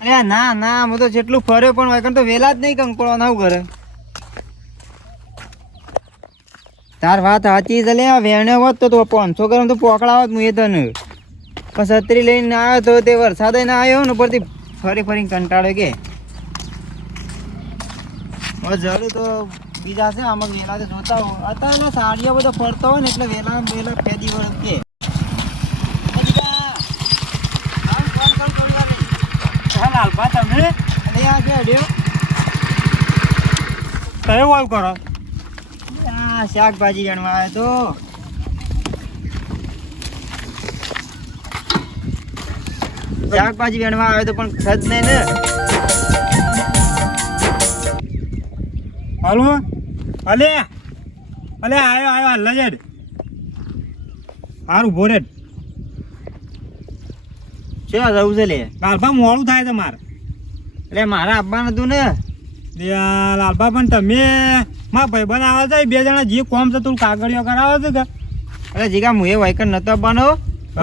અરે ના ના હું તો જેટલું ફર્યો પણ વાયકણ તો વેલા જ નહીં કંકોળો ના કરે તાર વાત સાચી છે લે વેણ્યો વેણે હોત તો તું પાંચસો ગ્રામ તો હોત હું એ તને. પણ છત્રી લઈને આવ્યો તો તે વરસાદ ના આવ્યો ને ઉપરથી ફરી ફરી કંટાળો કે. જરૂર તો બીજા છે, આમાં વેલા તો જોતા હોય. અત્યારે સાડીઓ બધો ફરતો હોય ને એટલે વેલા વેલા પેદી વર્ષ કે. લાલભા તમે કરો? શાકભાજી ગણવા આવ્યો તો. શાકભાજી ગણવા આવ્યો તો પણ ખત નહીં ને. હાલો અલે અલે આયો આયો, હાલ જ હારું ઊભો રે જવું છે લે? લાલભા મોડું થાય તમારે. એટલે મારે આપવાનું હતું ને. લાલભા પણ તમે મારા ભાઈબંધ આવે છે બે જણા જે કોમ છે તું કાગળિયો કરાવે છે કે? એટલે જીગા હું એ વાયકર નતો આપવાનો.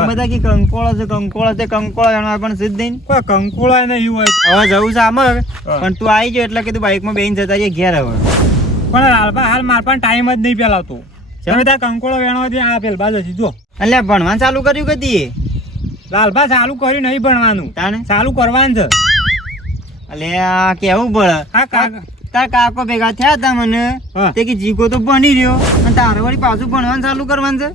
બધા કે કંકોળો છે કંકોળો છે કંકોળો ગણવા પણ સિદ્ધ નહીં. કોઈ કંકોળાય એવું હોય. હવે જવું છે આમાં. પણ તું આવી ગયો એટલે કીધું બાઇકમાં બેન જતા રહીએ ઘેર હવે. પણ લાલભા હાલ માર પણ ટાઈમ જ નહીં પેલાતો તમે ત્યાં કંકોળો વેણવા દે આ પેલ બાજુ જો. એટલે ભણવાનું ચાલુ કર્યું કદી લાલભા ચાલુ કર્યું નહીં ભણવાનું. તાને ચાલુ કરવાનું છે. અલે આ કેવું પડે હા કાકા તાર કાકો ભેગા થયા હતા મને. તે કે જીગો તો ભણી રહ્યો. અને તારે વળી પાછું ભણવાનું ચાલુ કરવાનું છે?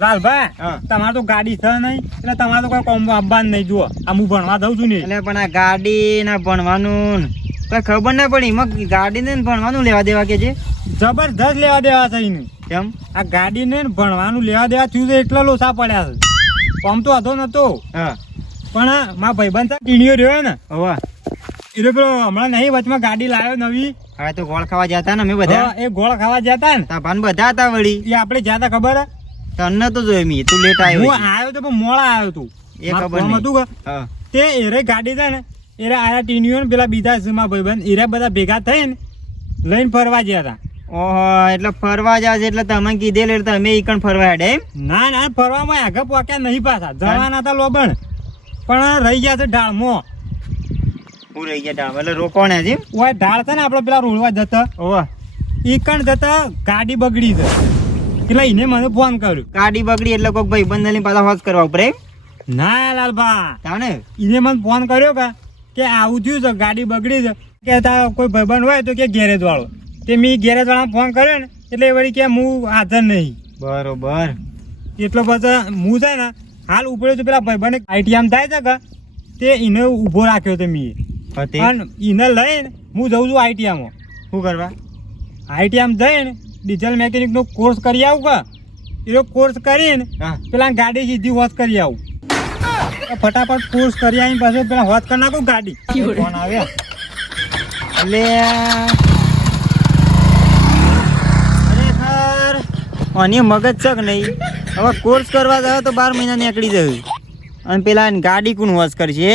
લાલભા હા. તમારે તો ગાડી છે નહીં. એટલે તમારે તો કોઈ કોમ આપવાનું નહીં. જુઓ આ હું ભણવા દઉં છું ને. એટલે પણ આ ગાડી ને ભણવાનું. કઈ ખબર ના પડી. એમાં ગાડી ને ભણવાનું લેવા દેવા કે છે? જબરદસ્ત લેવા દેવા થઈને કેમ? આ ગાડીને ને ભણવાનું લેવા દેવા થયું છે એટલા લોસા પડ્યા છે. આમ તો આધો નતો. હા. પણ મારા ભાઈબંધ ટીણીઓ રહ્યો ને. હવા. એટલે પેલો હમણાં નહીં વચમાં ગાડી લાવ્યો નવી. હવે તો ગોળ ખાવા જતા ને અમે બધા. એ ગોળ ખાવા જતા ને. ભાન બધા હતા વળી. એ આપણે જતા ખબર? તને તો જોઈ મી તું લેટ આવ્યો હું આવ્યો તો પણ મોડા આવ્યો તું. એ ખબર નહીં. હતું કે તે એરે ગાડી હતા ને એરે આયા ટીણીઓ ને પેલા બીજા ભાઈબંધ એરે બધા ભેગા થઈને લઈને ફરવા ગયા હતા. ઓહો એટલે ફરવા જાવ એટલે તમે કીધેલું એટલે તમે ઈકણ ફરવા હેડે એમ? ના ના ફરવામાં આગળ પોક્યા નહીં પાછા. જવાના હતા લોબણ પણ રહી ગયા છે ઢાળમો. હું રહી ગયા ઢાળ એટલે રોકોણ હજી ઓય ઢાળ છે ને આપણે પેલા રોડવા જતા. ઓહો. ઈકણ જતા ગાડી બગડી છે. એટલે એને મને ફોન કર્યો. ગાડી બગડી એટલે કોઈક ભાઈ બંધ પાછા વાત કરવા ઉપર ના લાલભા. તાને એને મને ફોન કર્યો કે આવું થયું છે ગાડી બગડી છે. કે તારો કોઈ ભાઈબંધ હોય તો કે ગેરેજ વાળો. તે મેં ગેરેજ વાળા ફોન કર્યો ને એટલે એ વળી કે હું હાજર નહીં. બરોબર. એટલો પછી હું છે ને હાલ ઉપડ્યો છું પેલા ભાઈબંધ આઈટીઆમ થાય છે કે તે એને ઊભો રાખ્યો હતો? મેં પણ એને લઈને હું જઉં છું આઈટીઆમાં શું કરવા? આઈટીઆમ જઈને ડીઝલ મેકેનિકનો કોર્સ કરી આવું કે એનો કોર્સ કરીને પેલા ગાડી સીધી વોશ કરી આવું. ફટાફટ કોર્સ કરી આવીને પાછું પેલા વોશ કરી નાખું ગાડી. ફોન આવ્યા. એટલે આની મગજ છે કે નહીં? હવે કોર્સ કરવા જાવ તો બાર મહિના નીકળી જવું અને પેલા ગાડી કોણ વોશ કરશે